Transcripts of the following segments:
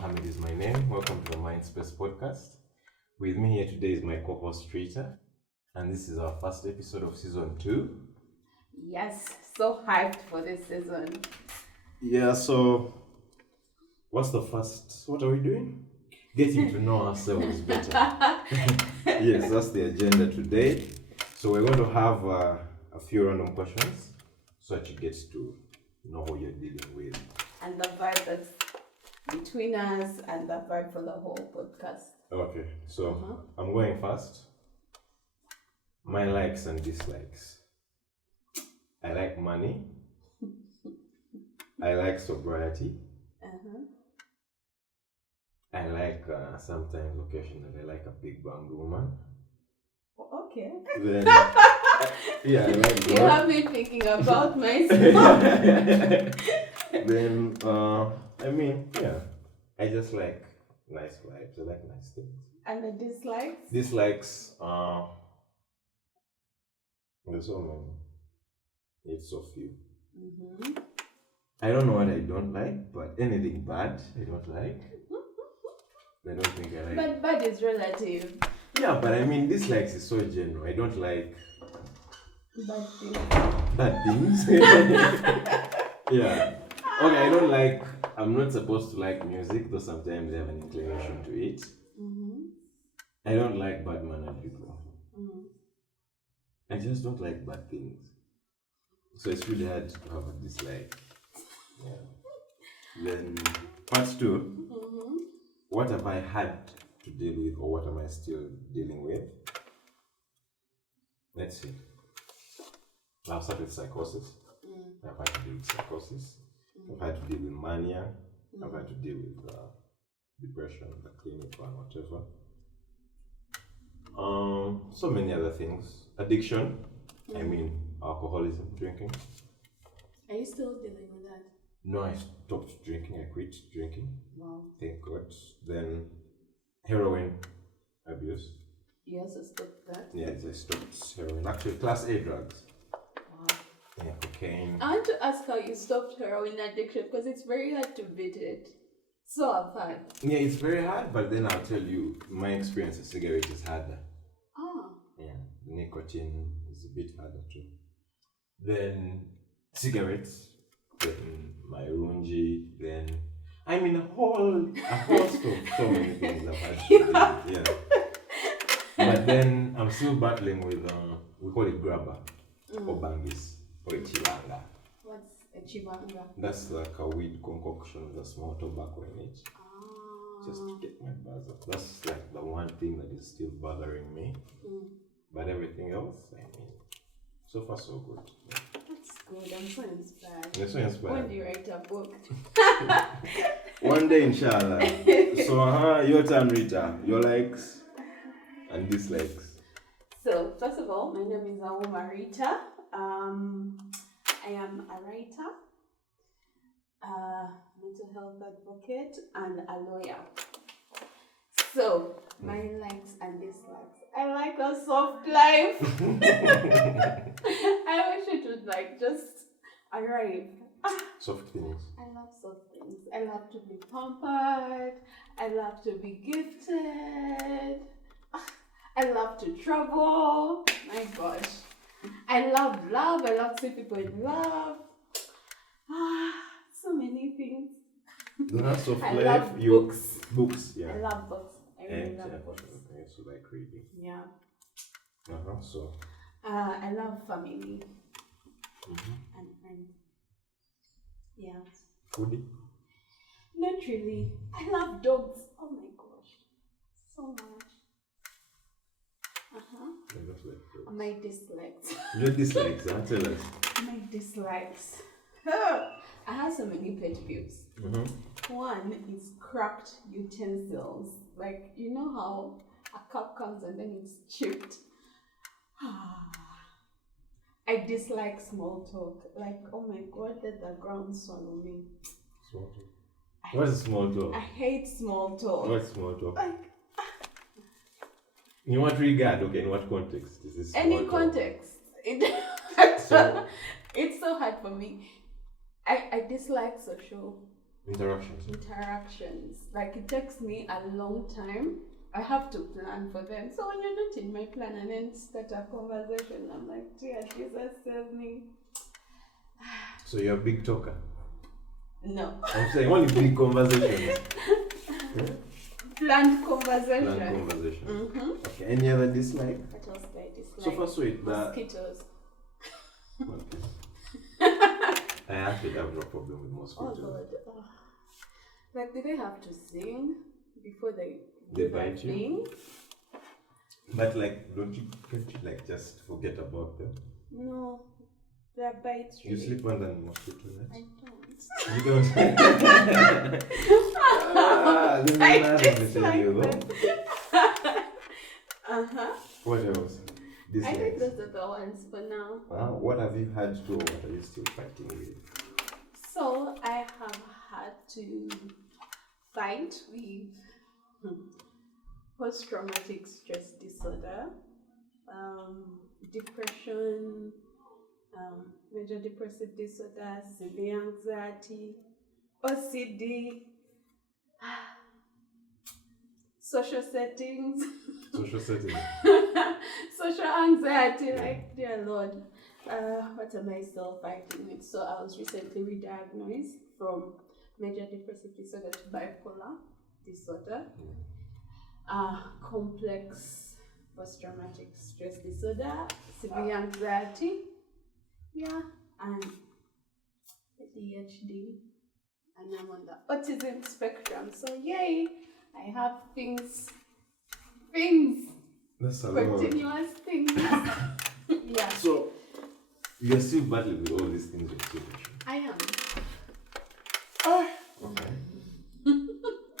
Mohammed is my name. Welcome to the MindSpace podcast. With me here today is my co-host Rita, and this is our first episode of season 2. Yes, so hyped for this season. Yeah, so what are we doing? Getting to know ourselves better. Yes, that's the agenda today. So we're going to have a few random questions so that you get to know who you're dealing with. And the vibe that's between us and the vibe for the whole podcast. Okay, so I'm going first. My likes and dislikes. I like money. I like sobriety. I like sometimes, occasionally, I like a big banged woman. Okay. Then, yeah, I like You God. have me thinking about myself. Then, I just like nice vibes. I like nice things. And the dislikes? Dislikes, there's so many. It's so few. I don't know what I don't like, but anything bad, I don't like. I don't think I like. But bad is relative. Yeah, but dislikes is so general. I don't like Bad thing. bad things. Yeah. Okay, I'm not supposed to like music, though sometimes I have an inclination to it. I don't like bad mannered people. I just don't like bad things. So it's really hard to have a dislike. Yeah. Then, part 2. What have I had to deal with, or what am I still dealing with? Let's see. I'll start with psychosis. I've had to deal with psychosis. I've had to deal with mania. I've had to deal with depression, the clinical and whatever. So many other things. Addiction. Alcoholism, drinking. Are you still dealing with that? No, I stopped drinking. I quit drinking. Wow. Thank God. Then heroin abuse. You also stopped that? Yes, I stopped heroin. Actually, class A drugs. Wow. Yeah, cocaine. I want to ask how you stopped heroin addiction because it's very hard to beat it. So I've had. Yeah, it's very hard, but then I'll tell you, my experience with cigarette is harder. Yeah, nicotine is a bit harder too. Then cigarettes, then my runji, then a host of so many things I've had to do. Yeah. But then I'm still battling with we call it grabber or bangis or chilanga. What's a chibanga? That's like a weed concoction with a small tobacco in it. Just to get my buzz up. That's like the one thing that is still bothering me. But everything else, so far so good. Yeah. That's good. I'm so inspired. You're so inspired. When do you write a book? One day, inshallah. So, your turn, Rita. Your likes and dislikes. So, first of all, my name is Auma Rita. I am a writer, mental health advocate, and a lawyer. So, my likes and dislikes. I like a soft life. I wish it would just arrive. Soft things. I love soft things. I love to be pampered. I love to be gifted. I love to travel. My gosh. I love love. I love seeing people in love. So many things. That's soft I life. love books. Books, yeah. I love books. I really love books. Okay, so like reading. Yeah. So. I love family and friends. Yeah. Foodie? Not really. I love dogs. Oh my gosh. So much. I just like dogs. My dislikes. Your dislikes, tell us. My dislikes. I have so many pet peeves. One is cracked utensils. Like, you know how a cup comes and then it's chipped? I dislike small talk. Like, oh my God, let the ground swallow me. Small talk. What is small talk? I hate small talk. What's small talk? Like, in what regard? Okay, in what context is this? Any context. It's so hard for me. I dislike social Interactions. Like it takes me a long time. I have to plan for them. So when you're not in my plan and then start a conversation, I'm like, dear Jesus, save me. So you're a big talker? No. I'm saying only big conversations. Planned conversation. Planned conversation. Mm-hmm. Okay. Any other dislike? What else did I dislike? So far, sweet. Mosquitoes. Okay. I actually have no problem with mosquitoes. Oh God. Oh. Like, do they have to sing before they bite you? Thing? But like, can't you like just forget about them? No, their bites. You sleep under the mosquito net? I don't. You don't? I just like them. What else? I think those are the ones for now. Wow. What have you had to, or what are you still fighting with? So I have had to fight with post-traumatic stress disorder, depression, major depressive disorder, severe anxiety, OCD, social settings. Social settings. Social anxiety, like, dear Lord, what am I still fighting with? So I was recently re-diagnosed from major depressive disorder to bipolar disorder, complex post-traumatic stress disorder, severe anxiety, and ADHD, and I'm on the autism spectrum. So yay, I have things. That's a continuous things. Yeah. So you're still battling with all these things with depression? I am. Okay.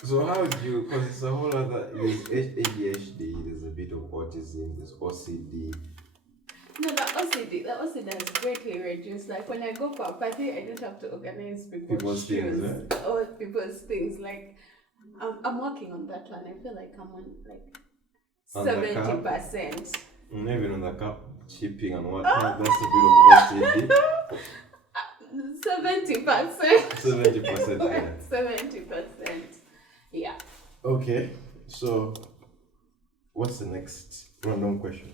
So how do you, because it's a whole other, there's ADHD, there's a bit of autism, there's OCD. No, the OCD has greatly reduced. Like when I go for a party, I don't have to organize people's things, or people's things. Like I'm working on that one. I feel like I'm on like 70%. Even on the cup shipping and whatnot, that's a bit of OCD. 70%. 70%. Yeah. 70%. Yeah. Okay. So, what's the next random question?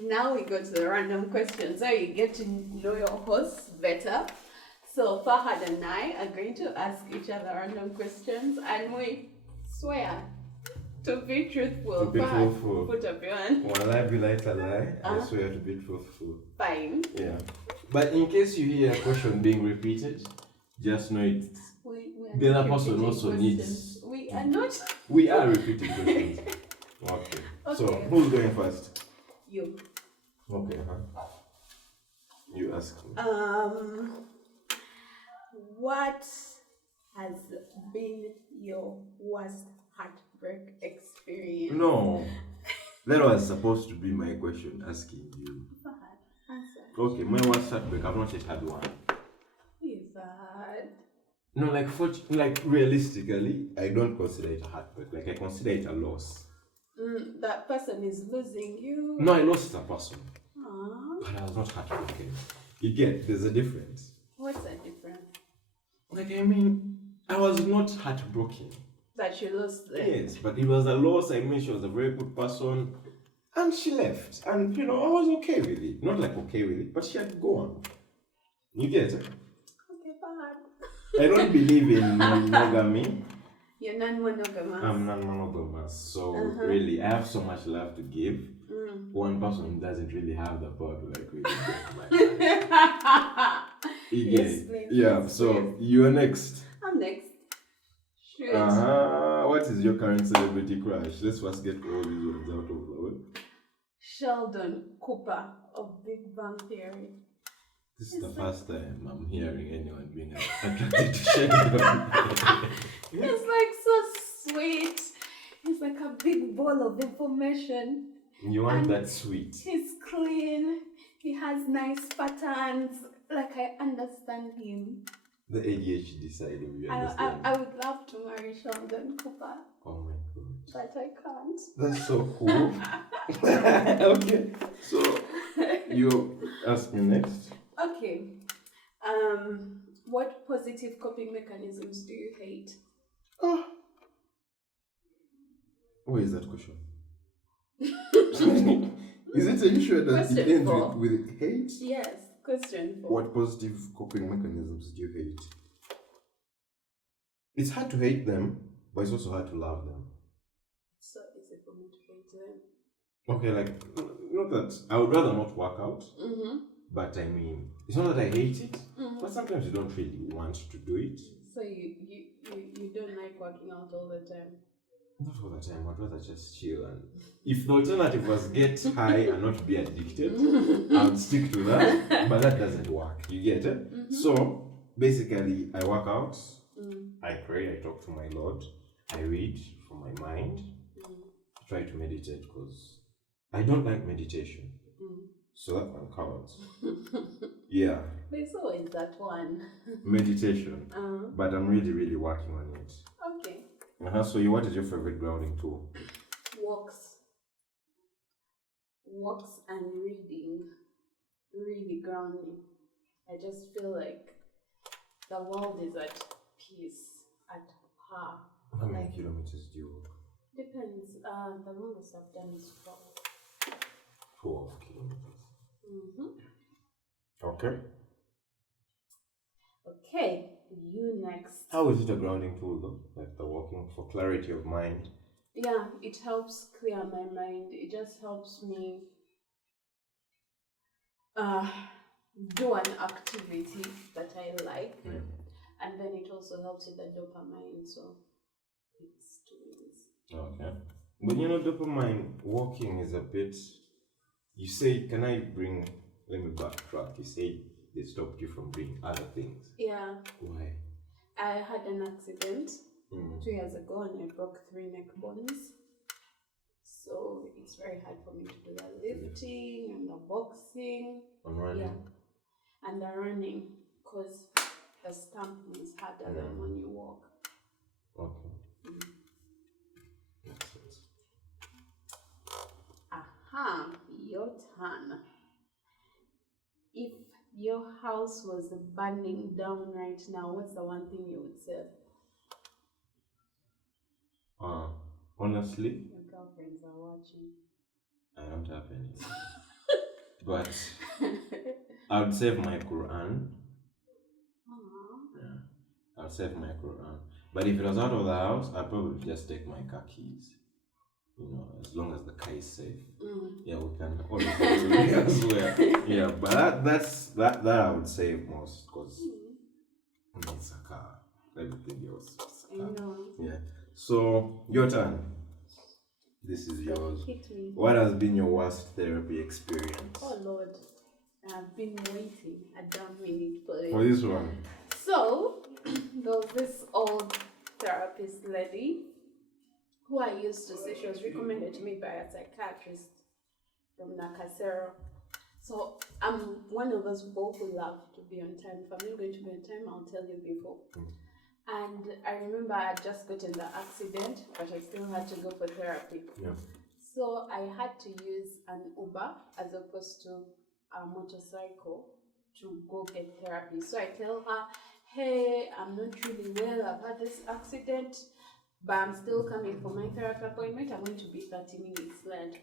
Now we go to the random questions. So you get to know your hosts better. So Fahad and I are going to ask each other random questions, and we swear to be truthful. To be truthful. Put up your hand. One lie be like a lie. I swear to be truthful. Fine. Yeah. But in case you hear a question being repeated, just know it. The other person also needs. We are not. We are repeating questions. Okay. So who's going first? You. Okay. You ask me. What has been your worst heartbreak experience? No. That was supposed to be my question, asking you. Answer. Okay, my worst heartbreak, I've not yet had one. You've had. No, like realistically, I don't consider it a heartbreak. Like I consider it a loss. That person is losing you. No, I lost a person. Aww. But I was not heartbroken. You get, there's a difference. What's the difference? Like, I mean, I was not heartbroken. That you lost them? Yes, but it was a loss. I mean, she was a very good person. And she left. And, I was okay with it. Not like okay with it, but she had gone. You get it? Okay, bad. I don't believe in monogamy. You're non-monogamous. I'm non-monogamous. So, really, I have so much love to give. One person doesn't really have the power to, like, really get my life. Yes, please. Yeah, yes, so please. you're next. I'm next. Shoot. What is your current celebrity crush? Let's first get all these ones out of the way. Sheldon Cooper of Big Bang Theory. This is the first time I'm hearing anyone being attracted to Sheldon. He's like so sweet. He's like a big ball of information. You want that sweet. He's clean. He has nice patterns. Like, I understand him. The ADHD side of you understand. I would love to marry Sheldon Cooper. Oh my god. But I can't. That's so cool. Okay. So you ask me next. Okay. What positive positive coping mechanisms do you hate? Oh. Where is that question? Is it an issue that Question it ends four. with hate? Yes, question 4. What positive coping mechanisms do you hate? It's hard to hate them, but it's also hard to love them. So easy for me to hate them. Okay, like, not that I would rather not work out, but I mean, it's not that I hate it, but sometimes you don't really want to do it. So you don't like working out all the time? Not all the time, I'd rather just chill. And if the alternative was get high and not be addicted, I would stick to that, but that doesn't work. You get it? So, basically, I work out, I pray, I talk to my Lord, I read from my mind, I try to meditate because I don't like meditation. So that one counts. Yeah. There's always that one. Meditation. But I'm really, really working on it. Okay. So what is your favorite grounding tool? Walks and reading. Really grounding. I just feel like the world is at peace, at par. How many kilometers do you walk? Depends. The longest I've done is 12. 12 kilometers. Okay. Okay, you next. How is it a grounding tool though? Like the walking for clarity of mind? Yeah, it helps clear my mind. It just helps me do an activity that I like. And then it also helps with the dopamine, so it's 2 ways. Okay. But dopamine walking is a bit, you say, let me backtrack. You say they stopped you from doing other things. Yeah. Why? I had an accident 2 years ago and I broke 3 neck bones. So it's very hard for me to do the lifting and the boxing. And running? Yeah. And the running, because the stamping is harder than when you walk. Okay. Makes sense. Your turn. If your house was burning down right now, what's the one thing you would save? Honestly, your girlfriends are watching. I don't have any. But I would save my Quran. Yeah, I'll save my Quran. But if it was out of the house, I'd probably just take my car keys. As long as the car is safe. Yeah, we can always go as well. Yeah, but that I would save most because it's a car. Everything else is a car. I know. Yeah. So your turn. This is yours. Hit me. What has been your worst therapy experience? Oh Lord, I've been waiting a damn minute for it. For this one. So there was this old therapist lady who I used to see. She was recommended to me by a psychiatrist from Nakasero. So I'm one of those people who love to be on time. If I'm not going to be on time, I'll tell you before. And I remember I had just gotten the accident, but I still had to go for therapy. Yeah. So I had to use an Uber as opposed to a motorcycle to go get therapy. So I tell her, hey, I'm not really well, I've had this accident, but I'm still coming for my therapy appointment. I'm going to be 30 minutes late.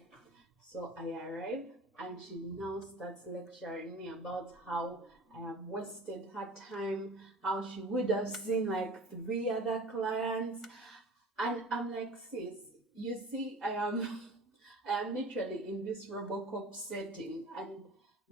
So I arrive and she now starts lecturing me about how I have wasted her time, how she would have seen like 3 other clients. And I'm like, sis, you see, I am literally in this Robocop setting, and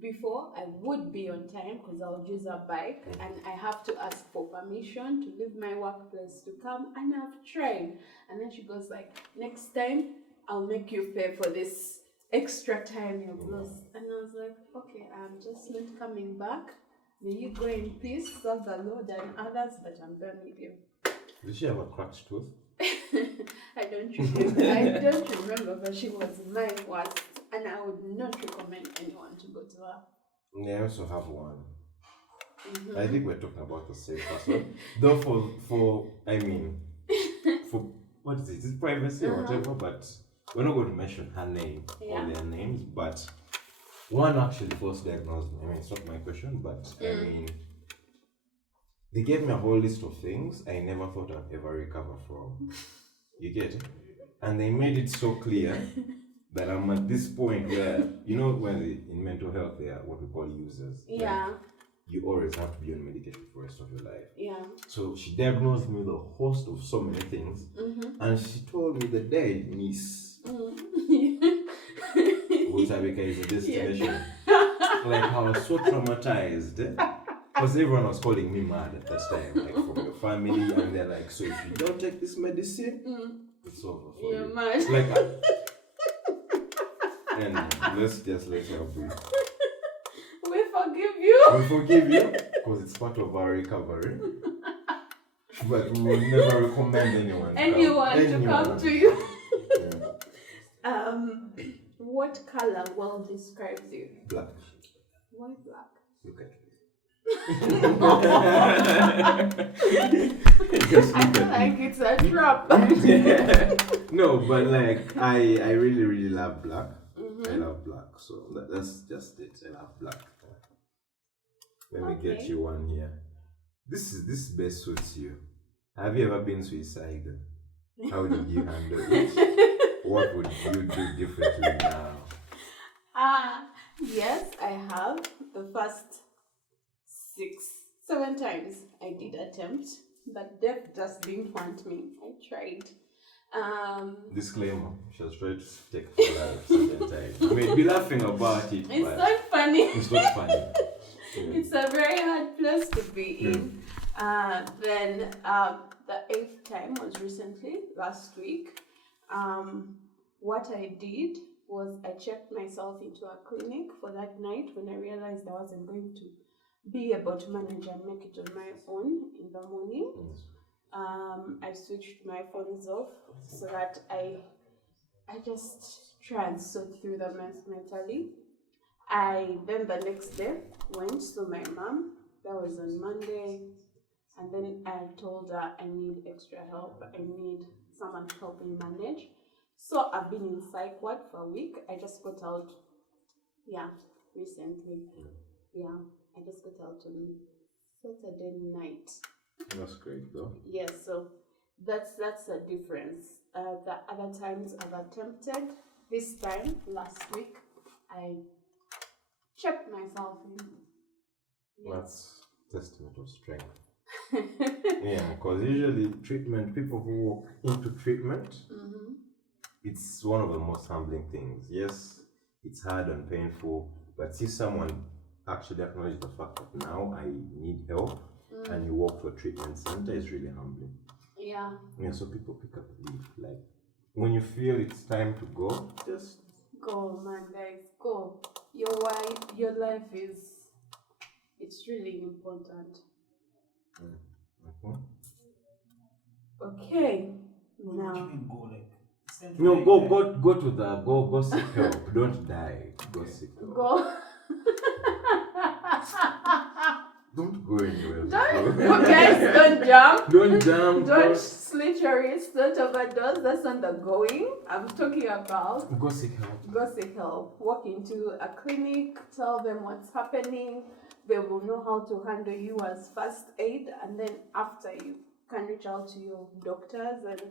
before I would be on time because I would use a bike and I have to ask for permission to leave my workplace to come, and I've tried. And then she goes like, next time I'll make you pay for this extra time you've lost. And I was like, okay, I'm just not coming back. May you go in peace, serve the Lord and others, but I'm done with you. Did she have a cracked tooth? I don't remember, but she was my worst, and I would not recommend anyone to go to her. Yeah, I also have one. I think we're talking about the same person. Though for what is it? It's privacy or whatever, but we're not going to mention her name or their names, but one actually first diagnosed me. I mean, it's not my question, but I mean, they gave me a whole list of things I never thought I'd ever recover from. You get it? And they made it so clear that I'm at this point where, you know, when in mental health they are what we call users. Yeah. Like, you always have to be on medication for the rest of your life. Yeah. So she diagnosed me with a host of so many things, and she told me the day Nice, Utabika is a destination. Like, I was so traumatized. Because everyone was calling me mad at that time, like from your family, and they're like, so if you don't take this medicine, it's over for You're you. mad. Like, and let's help you. We forgive you. We forgive you because it's part of our recovery. But we will never recommend anyone to come to you. Yeah. What color well describes you? Black. Why black? Look at me. I feel like it's a trap. No, but like I really love black. I love black, so that's just it. I love black. Let me get you one here. This best suits you. Have you ever been suicidal? How did you handle it? What would you do differently now? Yes, I have. The first 6-7 times I did attempt, but death just didn't want me. I tried. Disclaimer: she has tried to take her life 7 times. You may be laughing about it, It's but not funny. it's not funny. Yeah. It's a very hard place to be in. Then the 8th time was recently, last week. What I did was I checked myself into a clinic for that night when I realized I wasn't going to be able to manage and make it on my own in the morning. I switched my phones off so that I just try and sort through the mess mentally. Then the next day went to my mom. That was on Monday. And then I told her I need extra help. I need someone to help me manage. So I've been in psych ward for a week. I just got out, recently. Yeah, I just got out on Saturday night. That's great though. Yes, so that's a difference. The other times I've attempted, this time, last week, I checked myself in. Yeah. That's testament of strength. Yeah, because usually people who walk into treatment, it's one of the most humbling things. Yes, it's hard and painful, but see someone actually acknowledge the fact that now I need help, and you walk to a treatment center is really humbling. Yeah. Yeah, so people pick up the lead. Like, when you feel it's time to go, just go, man, guys, go. Your life it's really important. Okay. Now. What do you mean go, like? No, go seek help. Don't die. Go seek help. Go. Don't go anywhere. Don't jump. Don't jump. Don't slit your wrist. Don't overdose. That's not the going I'm talking about. Go seek help. Go seek help. Walk into a clinic. Tell them what's happening. They will know how to handle you as first aid, and then after you can reach out to your doctors and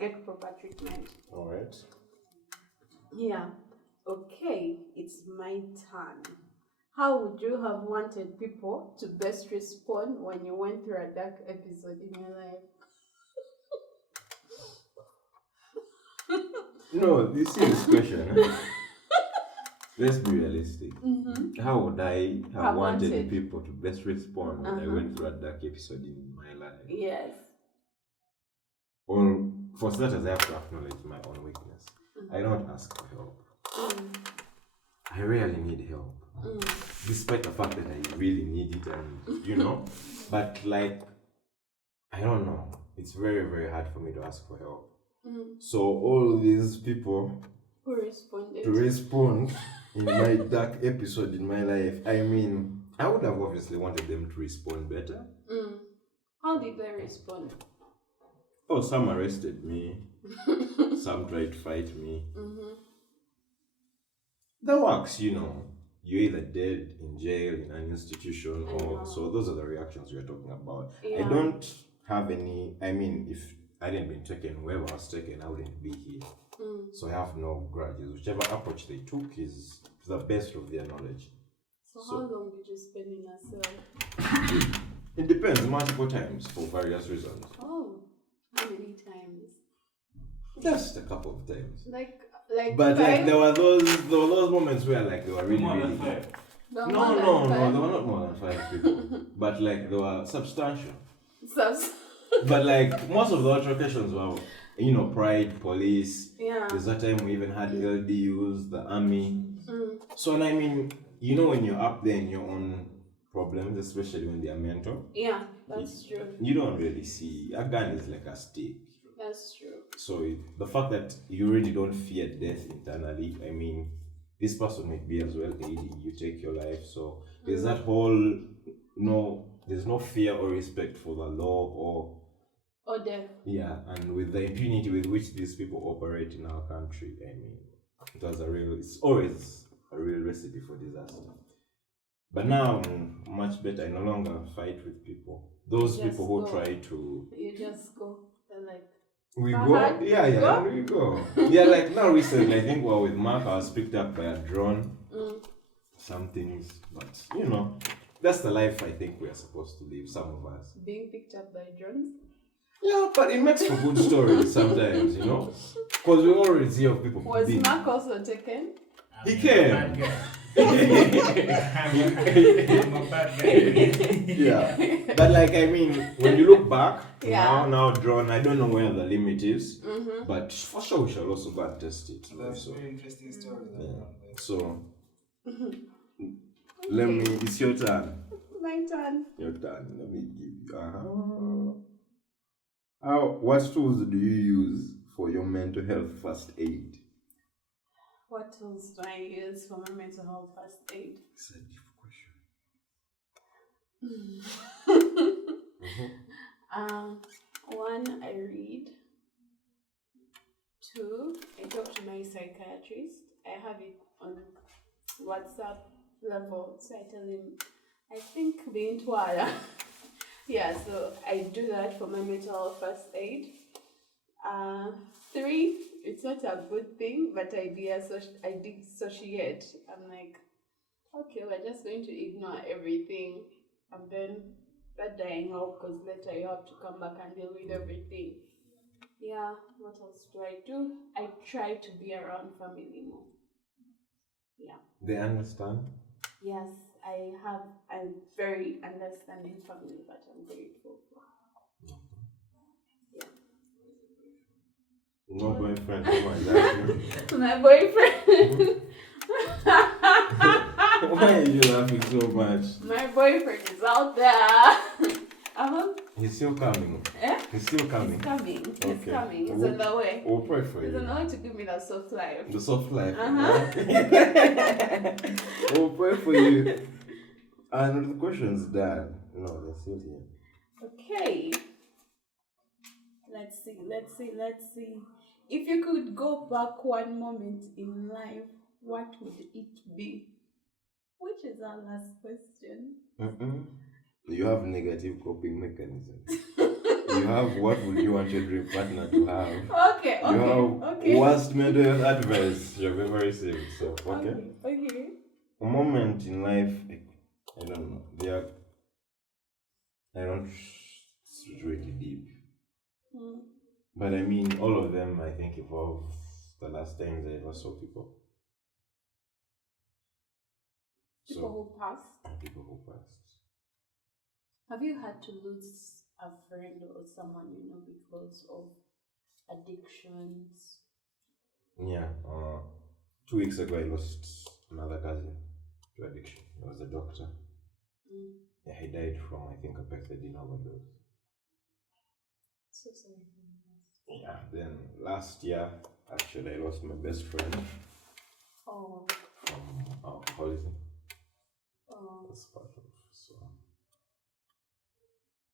get proper treatment. All right. Yeah. Okay, it's my turn. How would you have wanted people to best respond when you went through a dark episode in your life? No, this is question. Let's be realistic. How would I have wanted people to best respond when I went through a dark episode in my life? Yes. Well, for starters, I have to acknowledge my own weakness. I don't ask for help. I rarely need help. Despite the fact that I really need it, and but like, I don't know. It's very, very hard for me to ask for help. So all these people who responded to respond in my dark episode in my life, I mean, I would have obviously wanted them to respond better. How did they respond? Oh, some arrested me. Some tried to fight me. The works, you're either dead, in jail, in an institution, or so those are the reactions we're talking about. Yeah. I don't have any. I mean, if I didn't been taken, whoever was taken, I wouldn't be here. So I have no grudges. Whichever approach they took is to the best of their knowledge. So how long did you spend in a cell? It depends, multiple times for various reasons. Oh, how many times? Just a couple of times. But there were those moments where like they were really really five. no, there were not more than 5 people. But like they were substantial. But like most of the altercations were, pride, police. Yeah. There's that time we even had LDUs, the army. So and I mean, when you're up there in your own problems, especially when they are mental. Yeah, that's true. You don't really see a gun is like a stick. That's true. So the fact that you really don't fear death internally, I mean, this person might be as well aiding you take your life. So there's that whole there's no fear or respect for the law or death. Yeah, and with the impunity with which these people operate in our country, I mean, it's always a real recipe for disaster. But now I'm much better. I no longer fight with people. Those people who try to. You just go. They're like. We go? Yeah, we go. Yeah, like now recently, I think with Mark, I was picked up by a drone. Some things, but that's the life I think we are supposed to live, some of us. Being picked up by drones? Yeah, but it makes for good stories sometimes, Because we already see of people. Was Mark also taken? He came. I'm a bad guy. Yeah, but like I mean, when you look back now drawn, I don't know where the limit is, but for sure we shall also go and test it. That's a very interesting story. Yeah. So let me. It's your turn. My turn. Your turn. Let me give you. What tools do you use for your mental health first aid? What tools do I use for my mental health first aid? It's a deep question. One, I read. Two, I talk to my psychiatrist. I have it on WhatsApp level, so I tell him, I think being twala. Yeah, so I do that for my mental health first aid. Three, it's not a good thing, but I dissociate. I'm like, okay, we're just going to ignore everything, and then that dying out, because later you have to come back and deal with everything. Yeah, what else do I do? I try to be around family more. Yeah. They understand? Yes, I have a very understanding family that I'm grateful for. No boyfriend, oh my God. My boyfriend. Why are you laughing so much? My boyfriend is out there. He's still coming. Eh? He's still coming. He's coming. Okay. He's coming. He's on the way. We'll pray for He's you. on the way to give me that soft life. The soft life. Uh-huh. We'll pray for you. And the question's done. No, they're still here. Okay. Let's see. If you could go back one moment in life, what would it be? Which is our last question. You have negative coping mechanisms. You have what would you want your dream partner to have. Okay. You have worst mental health advice you've ever received. So, okay. A moment in life, I don't know. It's really deep. But I mean, all of them, I think, evolve the last times I ever saw people. People who passed? People who passed. Have you had to lose a friend or someone you know because of addictions? Yeah. 2 weeks ago, I lost another cousin to addiction. He was a doctor. Yeah, he died from, I think, a pethidine overdose. So sorry. Yeah, then last year, actually, I lost my best friend from alcoholism. That's part of so.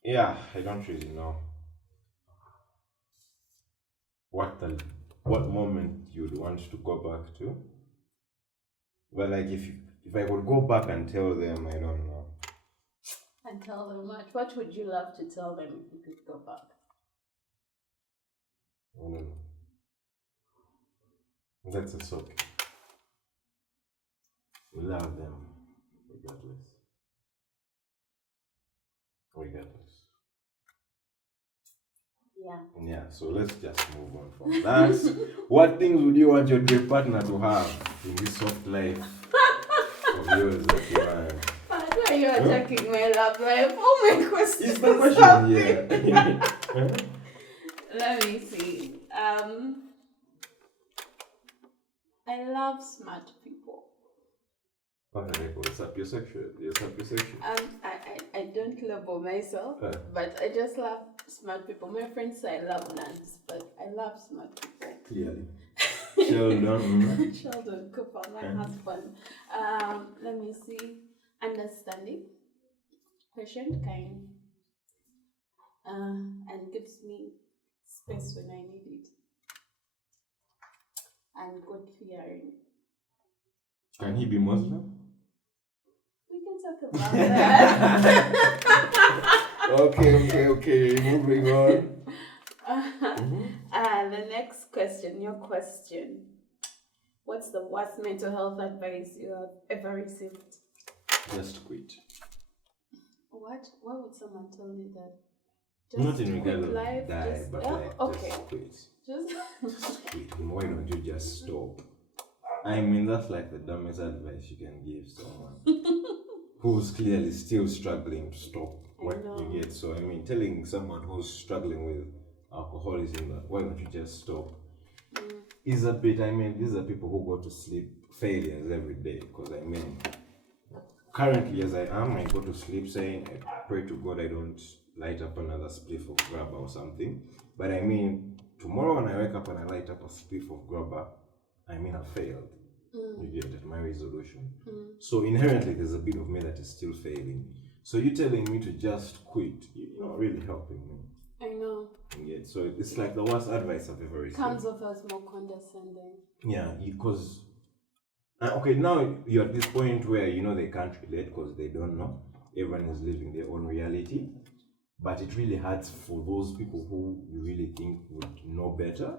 Yeah, I don't really know what moment you'd want to go back to. But like, if if I could go back and tell them, I don't know. And tell them what would you love to tell them if you could go back? I don't know. That's a sock. We love them regardless. Yeah, so let's just move on from that. What things would you want your dream partner to have in this soft life of yours that you have? Why are you attacking my love life? Oh my questions. It's the question, yeah. Let me see. I love smart people. Okay, what's up your section? I don't label myself, but I just love smart people. My friends say I love nerds, but I love smart people. Clearly. Sheldon. Sheldon Cooper, my husband. Let me see. Understanding, patient, kind, and gives me space when I need it. And God fearing. Can he be Muslim? We can talk about that. Okay. Moving on. The next question, your question. What's the worst mental health advice you have ever received? Just quit. What? Why would someone tell you that? Not in regard of life, die, but okay. just quit. Just Quit. Why don't you just stop? I mean, that's like the dumbest advice you can give someone who's clearly still struggling to stop what you get. So, I mean, telling someone who's struggling with alcoholism that why don't you just stop is a bit, I mean, these are people who go to sleep failures every day. Because, I mean, currently as I am, I go to sleep saying, I pray to God I don't light up another spliff of grabber or something. But I mean, tomorrow when I wake up and I light up a spliff of grabber, I mean I failed. You get it, my resolution. So inherently there's a bit of me that is still failing. So you telling me to just quit, you're not really helping me. I know. Yeah, so it's like the worst advice I've ever received. Comes off as more condescending. Yeah, because okay, now you're at this point where you know they can't relate because they don't know. Everyone is living their own reality. But it really hurts for those people who you really think would know better.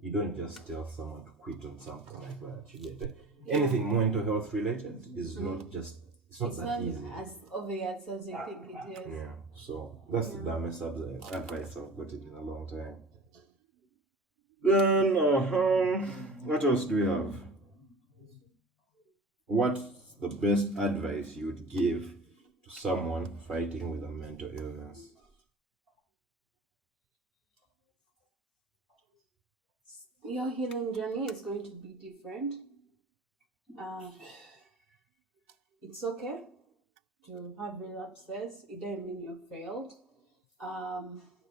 You don't just tell someone to quit on something like that. You get it? Anything mental health related is not just, it's not that easy. As obvious as you think it is. Yeah, so that's the dumbest advice I've gotten in a long time. Then, what else do we have? What's the best advice you would give to someone fighting with a mental illness? Your healing journey is going to be different. It's okay to have relapses. It doesn't mean you failed.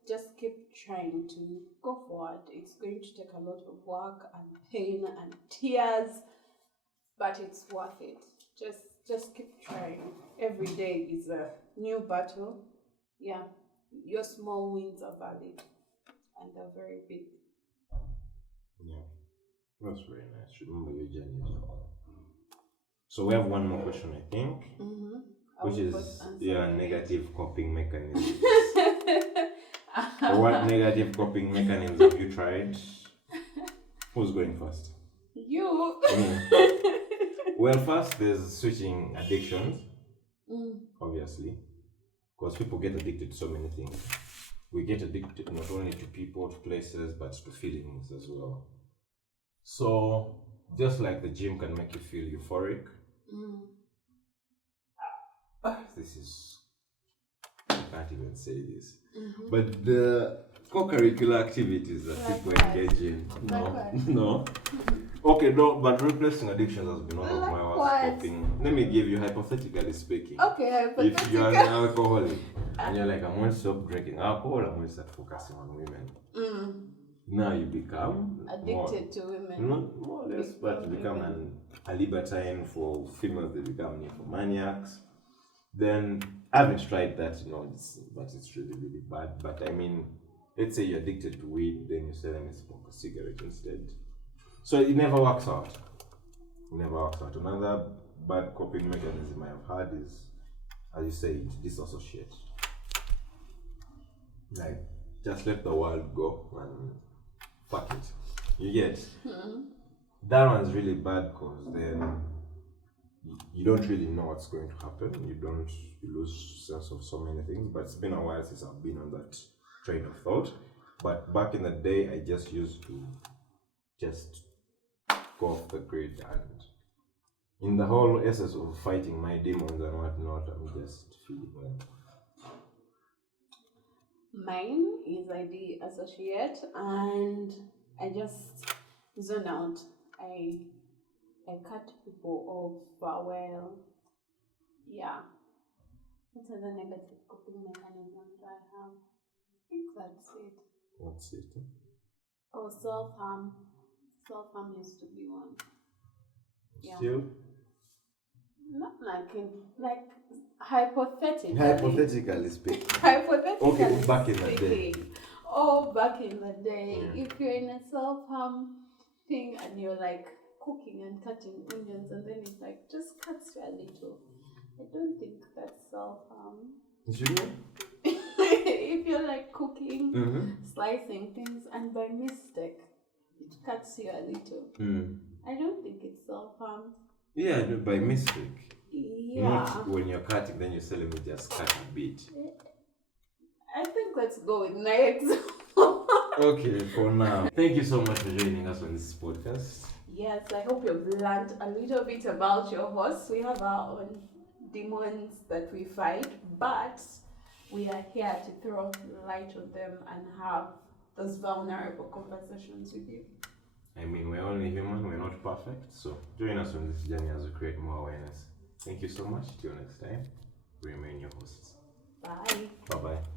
Just keep trying to go forward. It's going to take a lot of work and pain and tears, but it's worth it. Just keep trying. Every day is a new battle. Yeah, your small wins are valid, and they're very big. Yeah, that's very nice. Remember your journey as well. So we have one more question, I think, which is negative coping mechanisms. What negative coping mechanisms have you tried? Who's going first? You. Well, first there's switching addictions, obviously, because people get addicted to so many things. We get addicted not only to people, to places, but to feelings as well. So, just like the gym can make you feel euphoric, this is, I can't even say this, but the co-curricular activities that people engage in, no. Okay, no, but replacing addictions has been one of my worst coping. Let me give you, hypothetically speaking. Okay, hypothetically. If you're an alcoholic and you're like, I'm going to stop drinking alcohol, I'm going to start focusing on women. Now you become addicted to women. Not more or less, but you become a libertine for females, they become nymphomaniacs. Then I haven't tried that, but it's really, really bad. But I mean, let's say you're addicted to weed, then you say, let me smoke a cigarette instead. So it never works out. Another bad coping mechanism I have had is, as you say, disassociate. Like, just let the world go and fuck it. You get? That one's really bad because then you don't really know what's going to happen. You lose sense of so many things. But it's been a while since I've been on that train of thought. But back in the day, I just used to just go off the grid, and in the whole essence of fighting my demons and whatnot, I'm just feeling well. Mine is I de-associate and I just zone out. I cut people off. Well, yeah. What are the negative coping mechanisms I have? I think that's it. What's it? Oh, self-harm. Self-harm used to be one. Yeah. Still? Not like hypothetically. Hypothetically speaking. Hypothetically Okay, back in the day. speaking. Oh, back in the day. Yeah. If you're in a self-harm thing and you're like cooking and cutting onions and then it like just cuts you a little, I don't think that's self-harm. Really? If you're like cooking, slicing things and by mistake it cuts you a little, I don't think it's self-harm. Yeah, by mistake. Yeah. Not when you're cutting, then you're telling me just cut a bit. I think let's go with next. Okay, for now. Thank you so much for joining us on this podcast. Yes, I hope you've learned a little bit about your horse. We have our own demons that we fight, but we are here to throw light on them and have those vulnerable conversations with you. I mean, we're only human, we're not perfect, so join us on this journey as we create more awareness. Thank you so much. Till next time, we remain your hosts. Bye. Bye-bye.